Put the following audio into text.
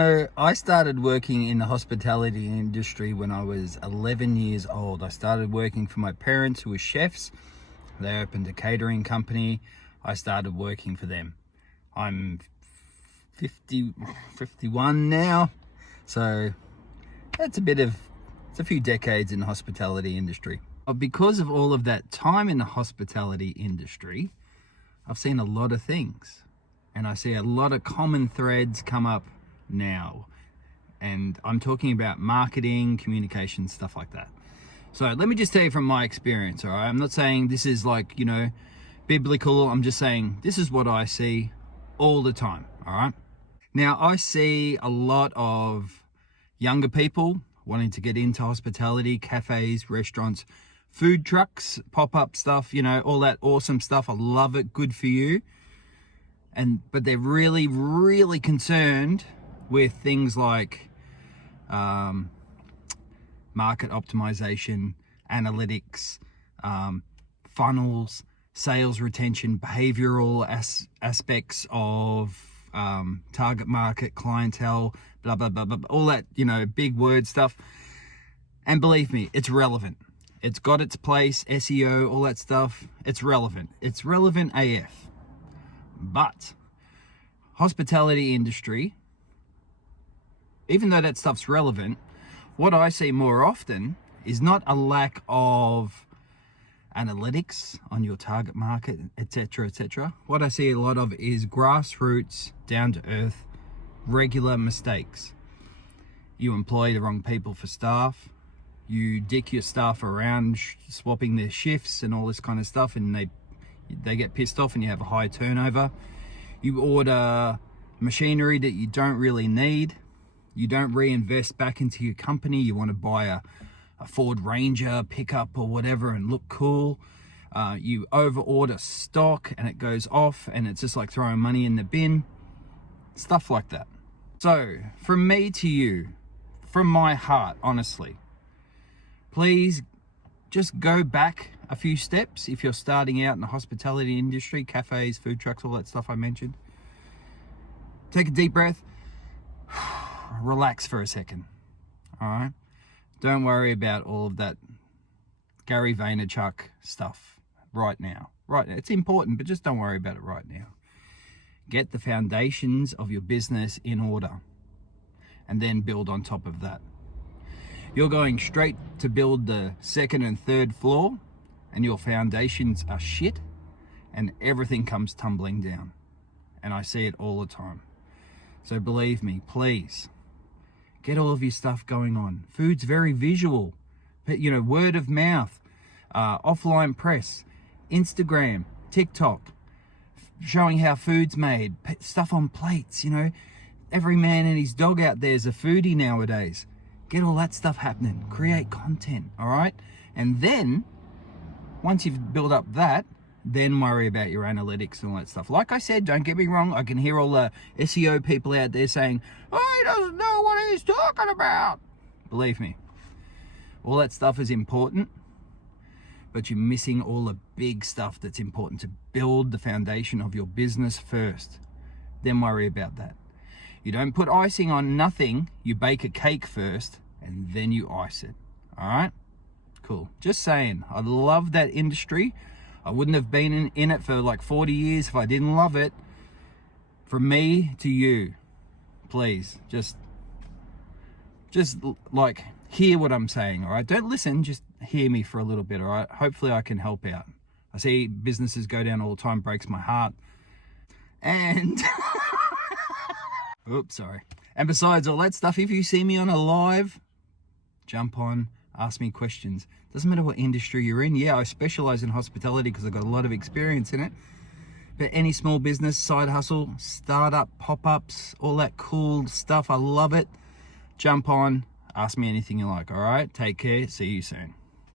I started working in the hospitality industry when I was 11 years old. I started working for my parents who were chefs. They opened a catering company. I started working for them. I'm 51 now. So it's a few decades in the hospitality industry. Because of all of that time in the hospitality industry, I've seen a lot of things. And I see a lot of common threads come up now, and I'm talking about marketing, communication, stuff like that. So let me just tell you from my experience, all right? I'm not saying this is like, biblical. I'm just saying this is what I see all the time, all right? Now, I see a lot of younger people wanting to get into hospitality, cafes, restaurants, food trucks, pop-up stuff, all that awesome stuff. I love it. Good for you. But they're really, really concerned with things like market optimization, analytics, funnels, sales retention, behavioral aspects of target market, clientele, blah, blah, blah, blah, all that, big word stuff. And believe me, it's relevant. It's got its place, SEO, all that stuff. It's relevant. It's relevant AF. But hospitality industry, even though that stuff's relevant, what I see more often is not a lack of analytics on your target market, etc., etc. What I see a lot of is grassroots, down to earth, regular mistakes. You employ the wrong people for staff. You dick your staff around, swapping their shifts and all this kind of stuff, and they get pissed off and you have a high turnover. You order machinery that you don't really need. You don't reinvest back into your company. You want to buy a Ford Ranger pickup or whatever and look cool. You over-order stock and it goes off and it's just like throwing money in the bin. Stuff like that. So, from me to you, from my heart, honestly, please just go back a few steps if you're starting out in the hospitality industry, cafes, food trucks, all that stuff I mentioned. Take a deep breath. Relax for a second, all right? Don't worry about all of that Gary Vaynerchuk stuff right now. It's important, but just don't worry about it right now. Get the foundations of your business in order and then build on top of that. You're going straight to build the second and third floor and your foundations are shit and everything comes tumbling down. And I see it all the time. So believe me, please, get all of your stuff going on. Food's very visual, but word of mouth, offline press, Instagram, TikTok, showing how food's made, stuff on plates, Every man and his dog out there is a foodie nowadays. Get all that stuff happening. Create content, all right? And then, once you've built up that, then worry about your analytics and all that stuff. Like I said, don't get me wrong, I can hear all the SEO people out there saying, oh, he doesn't know what he's talking about. Believe me, all that stuff is important, but you're missing all the big stuff that's important to build the foundation of your business first. Then worry about that. You don't put icing on nothing, you bake a cake first, and then you ice it, all right? Cool, just saying, I love that industry. I wouldn't have been in it for like 40 years if I didn't love it. From me to you, please, just like hear what I'm saying, all right? Don't listen, just hear me for a little bit, all right? Hopefully I can help out. I see businesses go down all the time, breaks my heart. And, oops, sorry. And besides all that stuff, if you see me on a live, jump on, ask me questions. Doesn't matter what industry you're in. Yeah, I specialize in hospitality because I've got a lot of experience in it. But any small business, side hustle, startup, pop-ups, all that cool stuff, I love it. Jump on, ask me anything you like, all right? Take care, see you soon.